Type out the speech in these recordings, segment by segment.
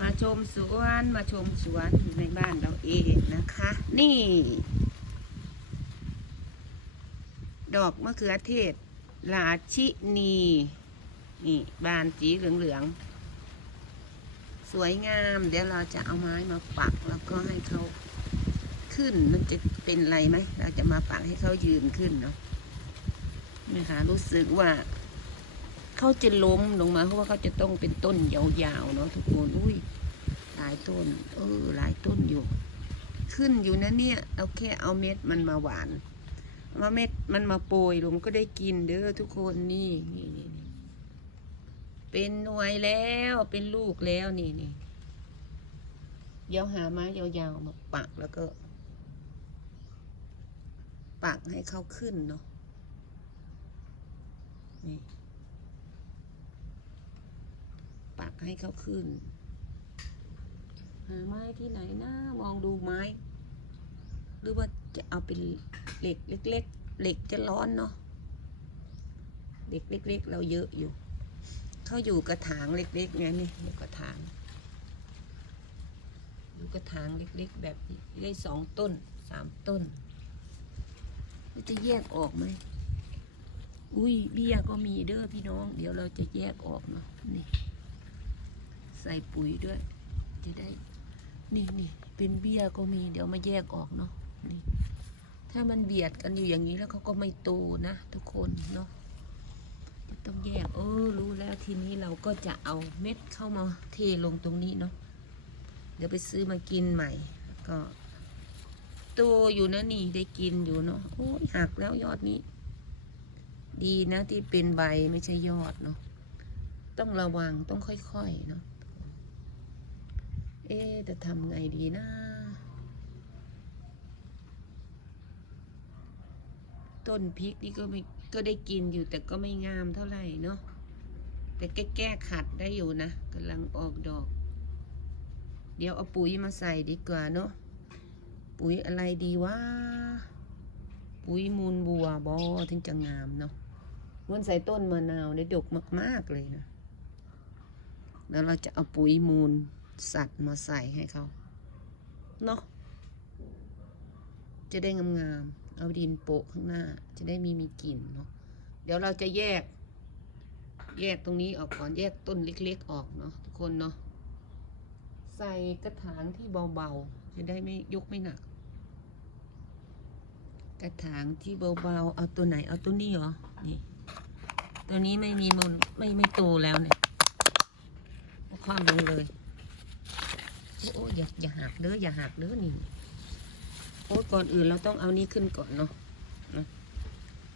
มาชมสวนมาชมสวนในบ้านเราเองนะคะ นี่ ดอกมะเขือเทศลาชินีนี่บานสีเหลืองๆ สวยงาม เดี๋ยวเราจะเอาไม้มาปักแล้วก็ให้เขาขึ้นมันจะเป็นไรไหม เราจะมาปักให้เขายืนขึ้นเนาะนะคะรู้สึกว่า เขาจะล้มลงมาเพราะว่าเขาจะต้องเป็นต้นยาวๆเนาะทุกคนอุ้ยหลายต้น เออหลายต้นอยู่ ขึ้นอยู่นะเนี่ยเอาแค่เอาเม็ดมันมาหวานมาเม็ดมันมาโปรยลงก็ได้กินเด้อทุกคนนี่นี่นี่เป็นหน่วยแล้วเป็นลูกแล้วนี่นี่เดี๋ยวหาไม้ยาวๆมาปักแล้วก็ ปักให้เขาขึ้นเนาะนี่ ปักให้เขาขึ้น หาไม้ที่ไหนนะมองดูไม้ หรือว่าจะเอาเป็นเหล็กเล็ก ๆ เหล็กจะร้อนเนาะเหล็กเล็ก ๆ เราเยอะอยู่ เขาอยู่กระถางเล็กๆไงนี่อยู่กระถางอยู่กระถางเล็ก ๆ แบบนี้ได้สองต้นสามต้นจะแยกออกไหมอุ้ยเบี้ยก็มีเด้อพี่น้อง เดี๋ยวเราจะแยกออกเนาะนี่ ใส่ปุ๋ยด้วย จะได้ นี่นี่เป็นเบี้ยก็มีเดี๋ยวมาแยกออกเนาะนี่ ถ้ามันเบียดกันอยู่อย่างนี้แล้วเขาก็ไม่โตนะทุกคนเนาะต้องแยก เออ รู้แล้วทีนี้เราก็จะเอาเม็ดเข้ามาเทลงตรงนี้เนาะเดี๋ยวไปซื้อมากินใหม่ก็โตอยู่นะนี่ได้กินอยู่เนาะโอ้ยหักแล้วยอดนี้ ดีนะที่เป็นใบไม่ใช่ยอดเนาะต้องระวังต้องค่อยๆเนาะ เอ๊จะทำไงดีนะ ต้นพริกนี่ก็ไม่ก็ได้กินอยู่แต่ก็ไม่งามเท่าไหร่เนาะ แต่แก้แก้ขัดได้อยู่นะกำลังออกดอก เดี๋ยวเอาปุ๋ยมาใส่ดีกว่าเนาะ ปุ๋ยอะไรดีวะ ปุ๋ยมูลบัวบอถึงจะงามเนาะมันใส่ต้นมะนาวได้ดกมาก ๆ เลยนะ แล้วเราจะเอาปุ๋ยมูล สัตว์มาใส่ให้เขาเนาะจะได้งามๆเอาดินโปะข้างหน้า จะได้มีมีกลิ่นเนาะเดี๋ยวเราจะแยก แยกตรงนี้ออกก่อนแยกต้นเล็กๆออกเนาะทุกคนเนาะใส่กระถางที่เบาๆ จะได้ไม่ยกไม่หนัก กระถางที่เบาๆ เอาตัวไหนเอาตัวนี้เหรอ นี่ ตัวนี้ไม่มีมูลไม่ไม่โตแล้วเนี่ยความลงเลย โอ้อย่าอย่าหักเด้ออย่าหักเด้อนี่โอ้ก่อนอื่นเราต้องเอานี้ขึ้นก่อนเนาะนะ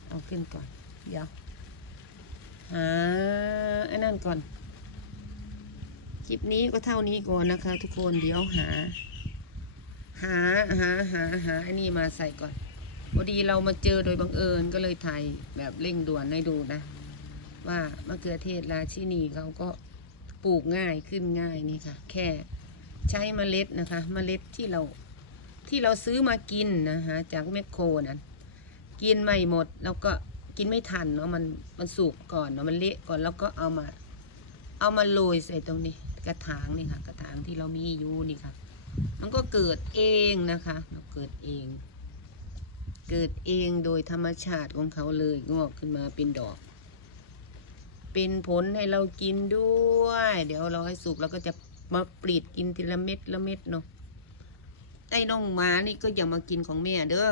เอาขึ้นก่อน เดี๋ยวหาไอ้นั่นก่อนคลิปนี้ก็เท่านี้ก่อนนะคะ ทุกคนเดี๋ยวหา หาหาหาหาไอ้นี่มาใส่ก่อนพอดีเรามาเจอโดยบังเอิญก็เลยถ่ายแบบเร่งด่วนให้ดูนะ ว่ามะเขือเทศราชินีเขาก็ปลูกง่ายขึ้นง่ายนี่ค่ะ แค่ ใช้เมล็ดนะคะเมล็ดที่เราที่เราซื้อมากินนะคะจากแมคโครนั้นกินไม่หมดแล้วก็กินไม่ทันเนาะมันมันสุกก่อนเนาะมันเละก่อนแล้วก็เอามา เอามาโรยใส่ตรงนี้ กระถางนี่ค่ะ กระถางที่เรามีอยู่นี่ค่ะ มันก็เกิดเองนะคะเราเกิดเอง เกิดเองโดยธรรมชาติของเขาเลยงอกขึ้นมาเป็นดอก เป็นผลให้เรากินด้วย เดี๋ยวเราให้สุกเราก็จะ มาปลีดกินทีละเม็ดละเม็ดเนาะไอ้น้องหมานี่ก็อย่ามากินของแม่เด้อ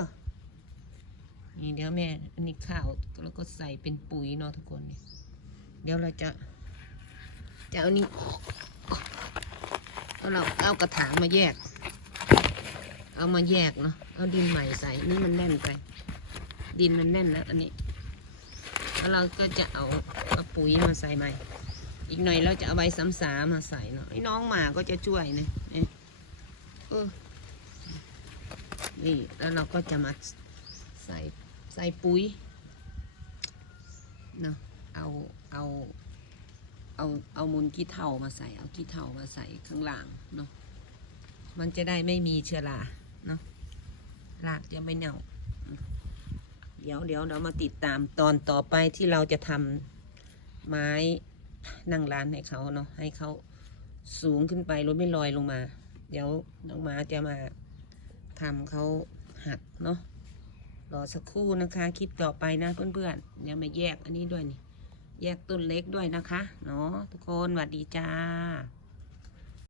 นี่เดี๋ยวแม่ อันนี้ข้าวแล้วก็ใส่เป็นปุ๋ยเนาะทุกคนนี่เดี๋ยวเราจะ จะเอานี่เอาเราเอากระถางมาแยก เอามาแยกเนาะ เอาดินใหม่ใส่ นี่มันแน่นไป ดินมันแน่นแล้ว อันนี้ แล้วเราก็จะเอาเอาปุ๋ยมาใส่ใหม่ อีกหน่อยเราจะเอาใบซ้ำสามาใส่เนาะไอ้น้องหมาก็จะช่วยนะเนี่ยเออนี่แล้วเราก็จะมาใส่ใส่ปุ๋ยเนาะเอาเอาเอาเอามูลขี้เถ้ามาใส่เอาขี้เถ้ามาใส่ข้างล่างเนาะมันจะได้ไม่มีเชื้อราเนาะรากจะไม่เน่าเดี๋ยวเดี๋ยวเรามาติดตามตอนต่อไปที่เราจะทำไม้ นั่งร้านให้เขาเนาะให้เขาสูงขึ้นไปรถไม่ลอยลงมา เดี๋ยวน้องม้าจะมาทำเขาหักเนาะรอสักครู่นะคะคลิปต่อไปนะเพื่อนๆเดี๋ยวมาแยกอันนี้ด้วยนี่ แยกต้นเล็กด้วยนะคะ เนาะทุกคนสวัสดีจ้า